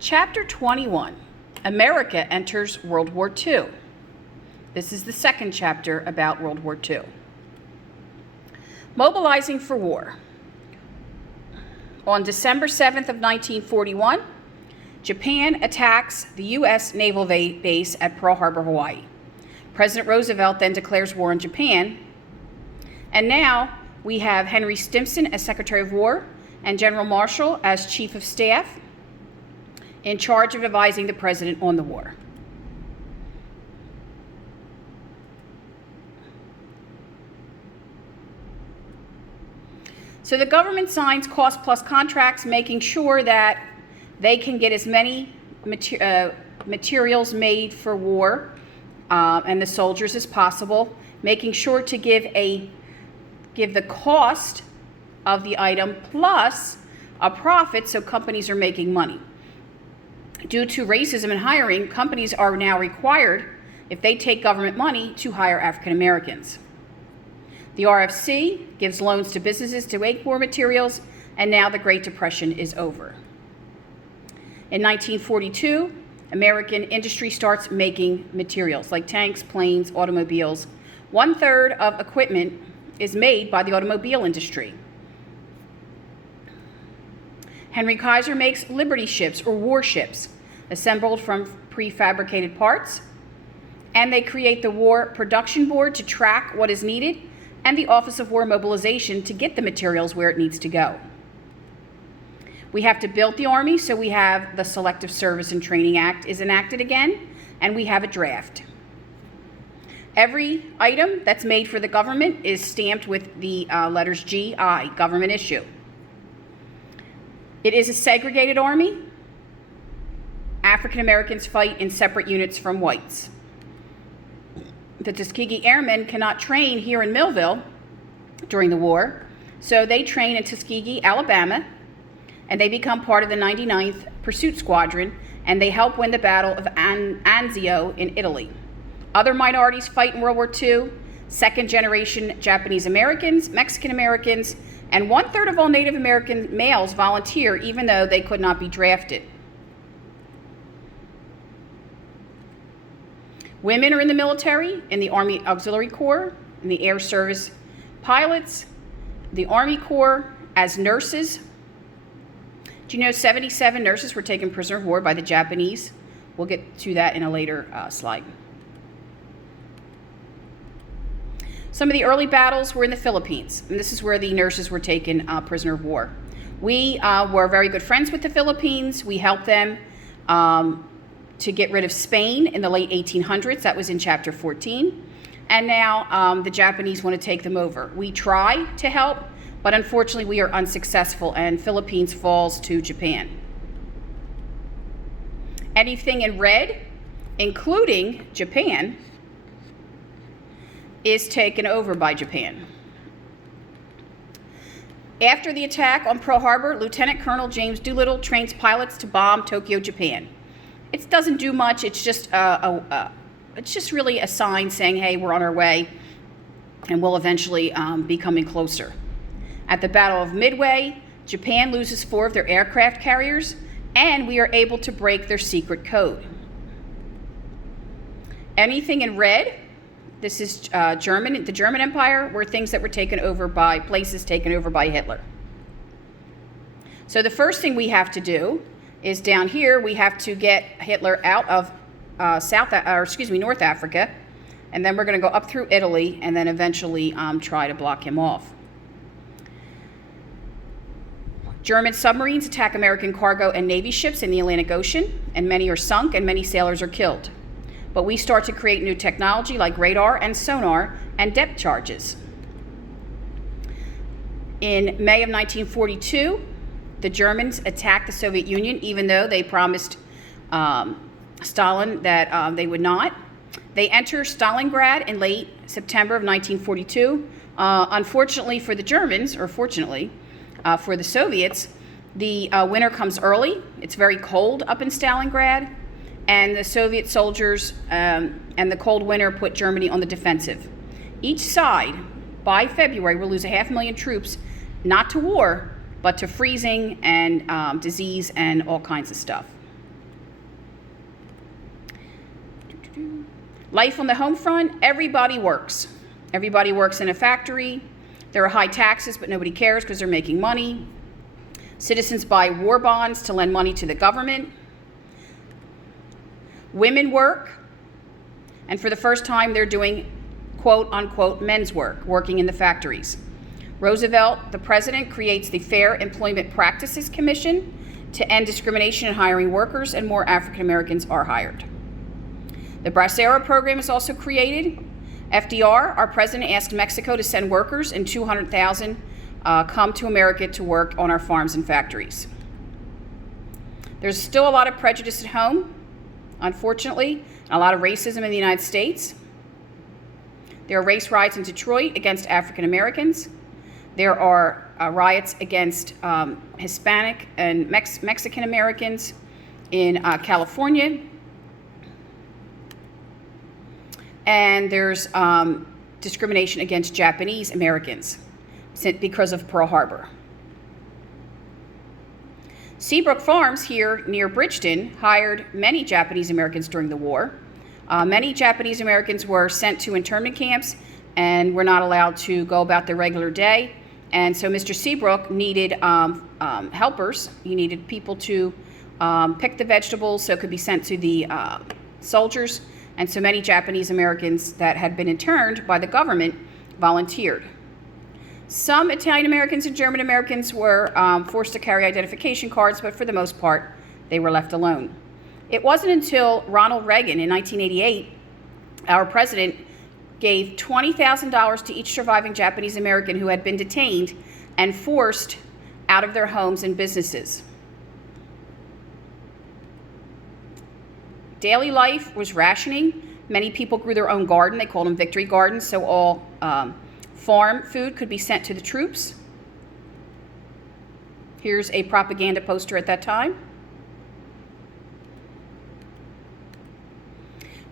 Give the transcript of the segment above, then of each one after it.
Chapter 21, America enters World War II. This is the second chapter about World War II. Mobilizing for war. On December 7th of 1941, Japan attacks the U.S. naval base at Pearl Harbor, Hawaii. President Roosevelt then declares war on Japan. And now we have Henry Stimson as Secretary of War and General Marshall as Chief of Staff in charge of advising the President on the war. So the government signs cost-plus contracts, making sure that they can get as many materials made for war and the soldiers as possible, making sure to give the cost of the item plus a profit so companies are making money. Due to racism in hiring, companies are now required, if they take government money, to hire African Americans. The RFC gives loans to businesses to make war materials, and now the Great Depression is over. In 1942, American industry starts making materials like tanks, planes, automobiles. 1/3 of equipment is made by the automobile industry. Henry Kaiser makes Liberty ships or warships, assembled from prefabricated parts, and they create the War Production Board to track what is needed and the Office of War Mobilization to get the materials where it needs to go. We have to build the Army, so we have the Selective Service and Training Act is enacted again, and we have a draft. Every item that's made for the government is stamped with the letters GI, government issue. It is a segregated army. African Americans fight in separate units from whites. The Tuskegee Airmen cannot train here in Millville during the war, so they train in Tuskegee, Alabama, and they become part of the 99th Pursuit Squadron, and they help win the Battle of Anzio in Italy. Other minorities fight in World War II, second-generation Japanese Americans, Mexican Americans, and 1/3 of all Native American males volunteer even though they could not be drafted. Women are in the military, in the Army Auxiliary Corps, in the Air Service pilots, the Army Corps as nurses. Do you know 77 nurses were taken prisoner of war by the Japanese? We'll get to that in a later slide. Some of the early battles were in the Philippines, and this is where the nurses were taken prisoner of war. We were very good friends with the Philippines. We helped them to get rid of Spain in the late 1800s. That was in chapter 14. And now the Japanese want to take them over. We try to help, but unfortunately we are unsuccessful, and Philippines falls to Japan. Anything in red, including Japan, is taken over by Japan. After the attack on Pearl Harbor, Lieutenant Colonel James Doolittle trains pilots to bomb Tokyo, Japan. It doesn't do much. It's just really a sign saying, hey, we're on our way, and we'll eventually be coming closer. At the Battle of Midway, Japan loses 4 of their aircraft carriers, and we are able to break their secret code. Anything in red, this is the German Empire, were things that were taken over by places taken over by Hitler. So the first thing we have to do is down here, we have to get Hitler out of North Africa, and then we're going to go up through Italy and then eventually try to block him off. German submarines attack American cargo and Navy ships in the Atlantic Ocean, and many are sunk and many sailors are killed. But we start to create new technology like radar and sonar and depth charges. In May of 1942, the Germans attacked the Soviet Union, even though they promised Stalin that they would not. They enter Stalingrad in late September of 1942. Unfortunately for the Germans, or fortunately for the Soviets, the winter comes early. It's very cold up in Stalingrad, and the Soviet soldiers and the cold winter put Germany on the defensive. Each side, by February, will lose 500,000 troops, not to war, but to freezing and disease and all kinds of stuff. Life on the home front, everybody works. Everybody works in a factory. There are high taxes, but nobody cares because they're making money. Citizens buy war bonds to lend money to the government. Women work, and for the first time, they're doing quote unquote men's work, working in the factories. Roosevelt, the president, creates the Fair Employment Practices Commission to end discrimination in hiring workers, and more African Americans are hired. The Bracero program is also created. FDR, our president, asked Mexico to send workers, and 200,000 come to America to work on our farms and factories. There's still a lot of prejudice at home, unfortunately, and a lot of racism in the United States. There are race riots in Detroit against African Americans. There are riots against Hispanic and Mexican Americans in California. And there's discrimination against Japanese Americans because of Pearl Harbor. Seabrook Farms here near Bridgeton hired many Japanese Americans during the war. Many Japanese Americans were sent to internment camps and were not allowed to go about their regular day. And so Mr. Seabrook needed helpers. He needed people to pick the vegetables so it could be sent to the soldiers. And so many Japanese Americans that had been interned by the government volunteered. Some Italian Americans and German Americans were forced to carry identification cards, but for the most part, they were left alone. It wasn't until Ronald Reagan in 1988, our president, gave $20,000 to each surviving Japanese American who had been detained and forced out of their homes and businesses. Daily life was rationing. Many people grew their own garden. They called them victory gardens, so all farm food could be sent to the troops. Here's a propaganda poster at that time.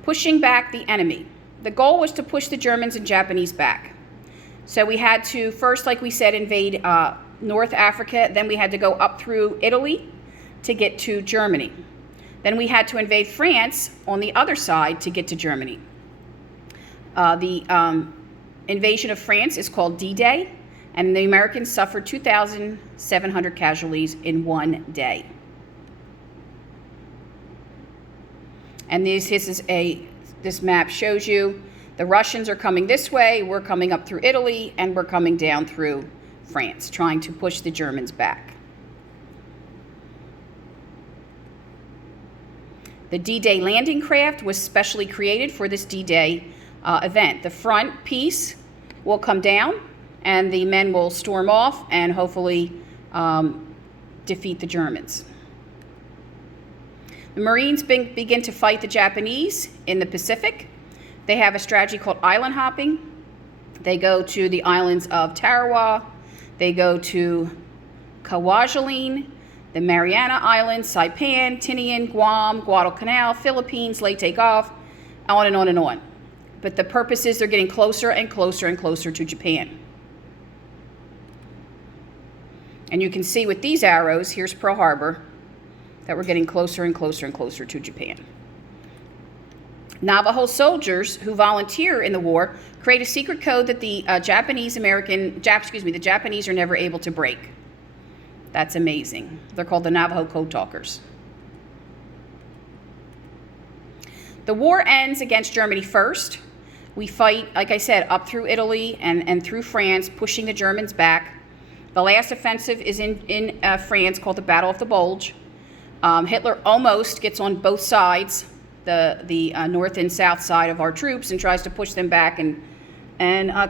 Pushing back the enemy. The goal was to push the Germans and Japanese back. So we had to first, like we said, invade North Africa. Then we had to go up through Italy to get to Germany. Then we had to invade France on the other side to get to Germany. The invasion of France is called D-Day, and the Americans suffered 2,700 casualties in one day. And this map shows you the Russians are coming this way, we're coming up through Italy, and we're coming down through France, trying to push the Germans back. The D-Day landing craft was specially created for this D-Day event. The front piece will come down, and the men will storm off and hopefully defeat the Germans. The Marines begin to fight the Japanese in the Pacific. They have a strategy called island hopping. They go to the islands of Tarawa. They go to Kwajalein, the Mariana Islands, Saipan, Tinian, Guam, Guadalcanal, Philippines, Leyte Gulf, on and on and on. But the purpose is they're getting closer and closer and closer to Japan. And you can see with these arrows, here's Pearl Harbor, that we're getting closer and closer and closer to Japan. Navajo soldiers who volunteer in the war create a secret code that the Japanese are never able to break. That's amazing. They're called the Navajo Code Talkers. The war ends against Germany first. We fight, like I said, up through Italy and through France, pushing the Germans back. The last offensive is in France, called the Battle of the Bulge. Hitler almost gets on both sides, the north and south side of our troops, and tries to push them back and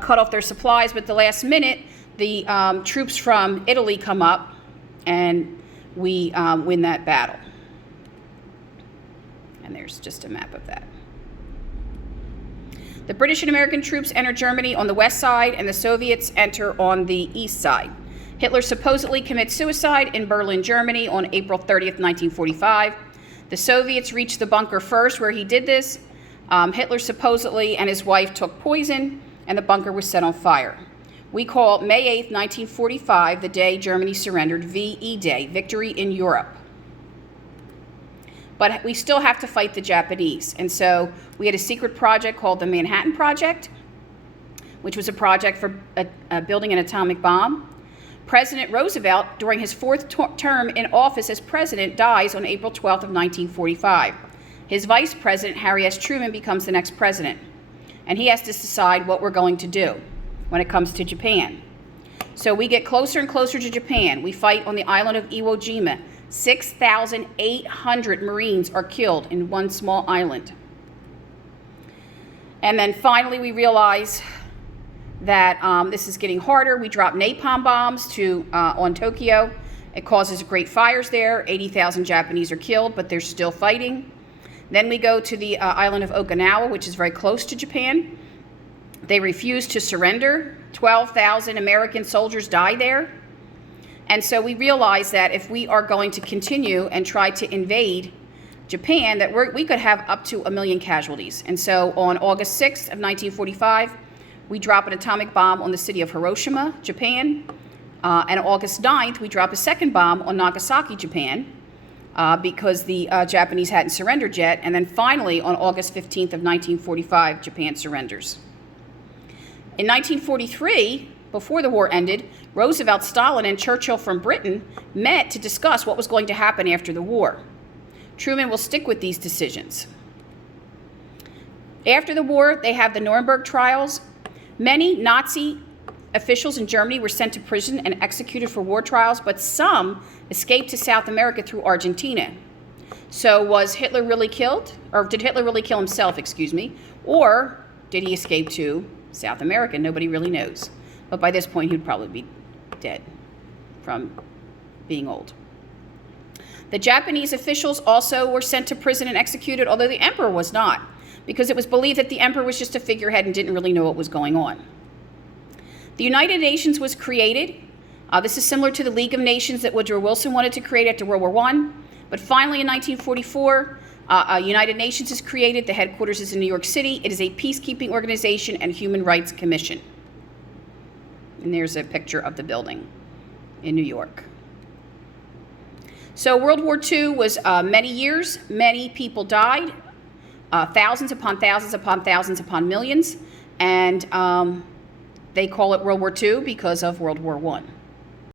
cut off their supplies. But at the last minute, the troops from Italy come up, and we win that battle. And there's just a map of that. The British and American troops enter Germany on the west side, and the Soviets enter on the east side. Hitler supposedly commits suicide in Berlin, Germany on April 30th, 1945. The Soviets reached the bunker first where he did this. Hitler supposedly and his wife took poison, and the bunker was set on fire. We call May 8th, 1945, the day Germany surrendered, VE Day, Victory in Europe. but we still have to fight the Japanese. And so we had a secret project called the Manhattan Project, which was a project for building an atomic bomb. President Roosevelt, during his fourth term in office as president, dies on April 12th of 1945. His vice president, Harry S. Truman, becomes the next president. And he has to decide what we're going to do when it comes to Japan. So we get closer and closer to Japan. We fight on the island of Iwo Jima. 6,800 Marines are killed in one small island. And then finally we realize that this is getting harder. We drop napalm bombs on Tokyo. It causes great fires there. 80,000 Japanese are killed, but they're still fighting. Then we go to the island of Okinawa, which is very close to Japan. They refuse to surrender. 12,000 American soldiers die there. And so we realize that if we are going to continue and try to invade Japan, that we could have up to 1 million casualties. And so on August 6th of 1945, we drop an atomic bomb on the city of Hiroshima, Japan. And August 9th, we drop a second bomb on Nagasaki, Japan, because the Japanese hadn't surrendered yet. And then finally, on August 15th of 1945, Japan surrenders. In 1943, before the war ended, Roosevelt, Stalin, and Churchill from Britain met to discuss what was going to happen after the war. Truman will stick with these decisions. After the war, they have the Nuremberg trials. Many Nazi officials in Germany were sent to prison and executed for war trials, but some escaped to South America through Argentina. So was Hitler really killed? Or did Hitler really kill himself, Or did he escape to South America? Nobody really knows. But by this point, he'd probably be dead from being old. The Japanese officials also were sent to prison and executed, although the emperor was not, because it was believed that the emperor was just a figurehead and didn't really know what was going on. The United Nations was created. This is similar to the League of Nations that Woodrow Wilson wanted to create after World War I. But finally, in 1944, United Nations is created. The headquarters is in New York City. It is a peacekeeping organization and human rights commission. And there's a picture of the building in New York. So World War II was many years. Many people died, thousands upon thousands upon thousands upon millions. And they call it World War II because of World War I.